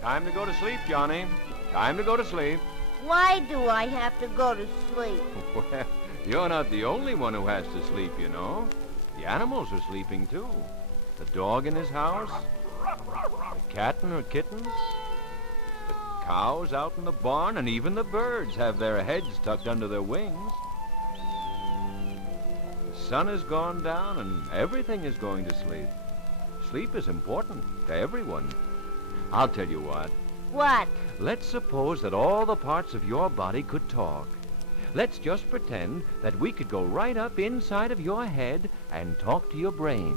Time to go to sleep, Johnny. Time to go to sleep. Why do I have to go to sleep? Well, you're not the only one who has to sleep, you know. The animals are sleeping, too. The dog in his house, the cat and her kittens, the cows out in the barn, and even the birds have their heads tucked under their wings. The sun has gone down, and everything is going to sleep. Sleep is important to everyone. I'll tell you what. What? Let's suppose that all the parts of your body could talk. Let's just pretend that we could go right up inside of your head and talk to your brain.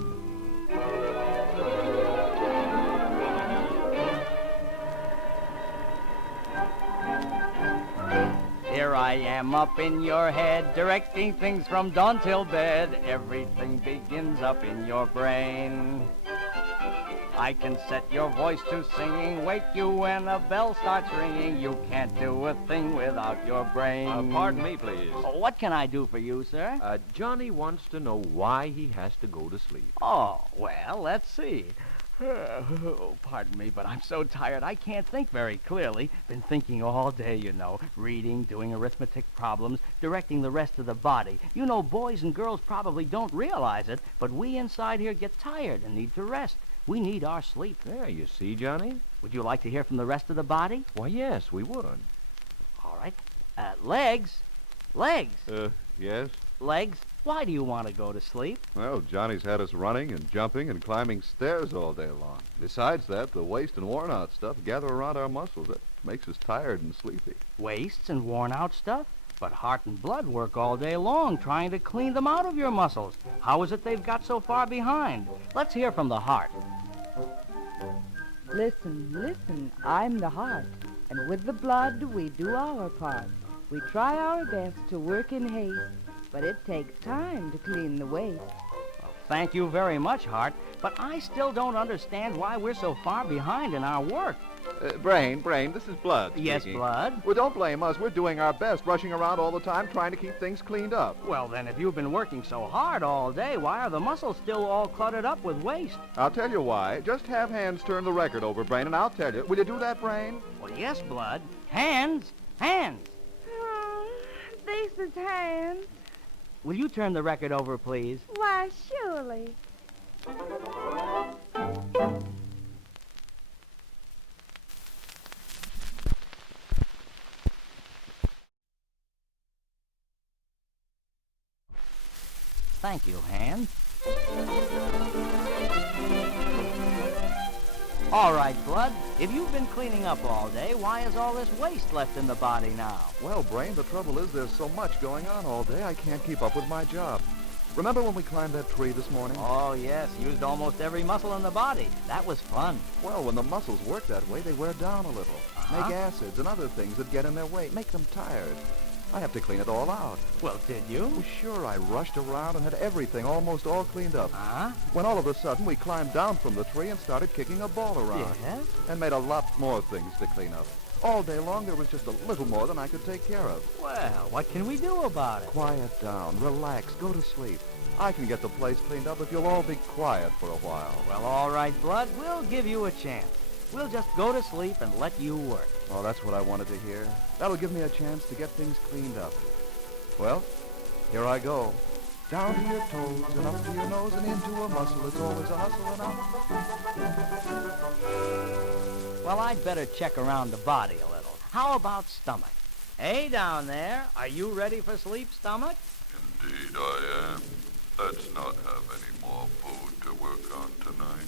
Here I am up in your head, directing things from dawn till bed. Everything begins up in your brain. I can set your voice to singing, wake you when a bell starts ringing. You can't do a thing without your brain. Pardon me, please. Oh, what can I do for you, sir? Johnny wants to know why he has to go to sleep. Oh, well, let's see. Oh, pardon me, but I'm so tired I can't think very clearly. Been thinking all day, you know. Reading, doing arithmetic problems, directing the rest of the body. You know, boys and girls probably don't realize it, but we inside here get tired and need to rest. We need our sleep. There, you see, Johnny? Would you like to hear from the rest of the body? Why, yes, we would. All right. Legs. Legs. Yes? Legs. Why do you want to go to sleep? Well, Johnny's had us running and jumping and climbing stairs all day long. Besides that, the waste and worn-out stuff gather around our muscles. That makes us tired and sleepy. Wastes and worn-out stuff? But heart and blood work all day long trying to clean them out of your muscles. How is it they've got so far behind? Let's hear from the heart. Listen, listen, I'm the heart, and with the blood we do our part. We try our best to work in haste, but it takes time to clean the waste. Well, thank you very much, Heart, but I still don't understand why we're so far behind in our work. Brain, this is Blood speaking. Yes, Blood? Well, don't blame us. We're doing our best, rushing around all the time, trying to keep things cleaned up. Well, then, if you've been working so hard all day, why are the muscles still all cluttered up with waste? I'll tell you why. Just have Hands turn the record over, Brain, and I'll tell you. Will you do that, Brain? Well, yes, Blood. Hands! Hands! This is Hands. Will you turn the record over, please? Why, surely. Thank you, Hands. All right, Blood. If you've been cleaning up all day, why is all this waste left in the body now? Well, Brain, the trouble is there's so much going on all day, I can't keep up with my job. Remember when we climbed that tree this morning? Oh, yes. Used almost every muscle in the body. That was fun. Well, when the muscles work that way, they wear down a little. Make acids and other things that get in their way, make them tired. I have to clean it all out. Well, did you? Well, sure, I rushed around and had everything almost all cleaned up. Huh? When all of a sudden we climbed down from the tree and started kicking a ball around. Yes? And made a lot more things to clean up. All day long, there was just a little more than I could take care of. Well, what can we do about it? Quiet down, relax, go to sleep. I can get the place cleaned up if you'll all be quiet for a while. Well, all right, Blood. We'll give you a chance. We'll just go to sleep and let you work. Oh, that's what I wanted to hear. That'll give me a chance to get things cleaned up. Well, here I go. Down to your toes and up to your nose and into a muscle. It's always a hustle and up. Well, I'd better check around the body a little. How about stomach? Hey, down there. Are you ready for sleep, stomach? Indeed I am. Let's not have any more food to work on tonight.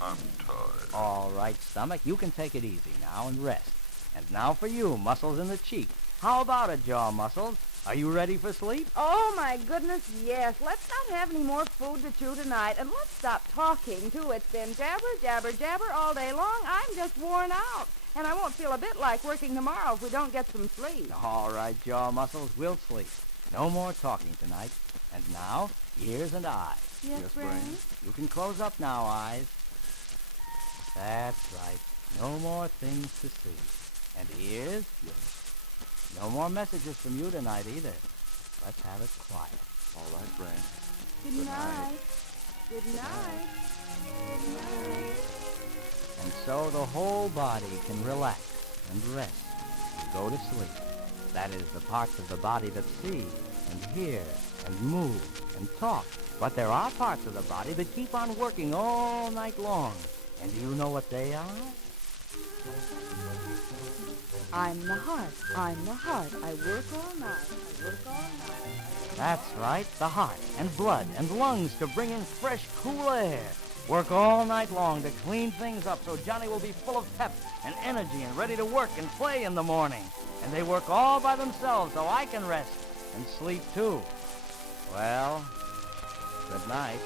I'm tired. All right, stomach. You can take it easy now and rest. And now for you, muscles in the cheek. How about it, jaw muscles? Are you ready for sleep? Oh, my goodness, yes. Let's not have any more food to chew tonight, and let's stop talking, too. It's been jabber, jabber, jabber all day long. I'm just worn out, and I won't feel a bit like working tomorrow if we don't get some sleep. All right, jaw muscles, we'll sleep. No more talking tonight. And now, ears and eyes. Yes, Brain? You can close up now, eyes. That's right. No more things to see. And ears? Yes. No more messages from you tonight either. Let's have it quiet. All right, Brain. Good night. Good night. Good night. And so the whole body can relax and rest and go to sleep. That is, the parts of the body that see and hear and move and talk. But there are parts of the body that keep on working all night long. And do you know what they are? I'm the heart. I'm the heart. I work all night. I work all night. That's right, the heart and blood and lungs to bring in fresh, cool air. Work all night long to clean things up so Johnny will be full of pep and energy and ready to work and play in the morning. And they work all by themselves so I can rest and sleep too. Well, good night.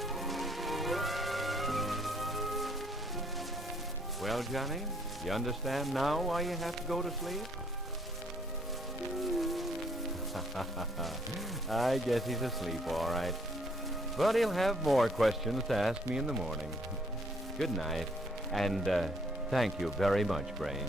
Well, Johnny, you understand now why you have to go to sleep? I guess he's asleep, all right. But he'll have more questions to ask me in the morning. Good night, and thank you very much, Brain.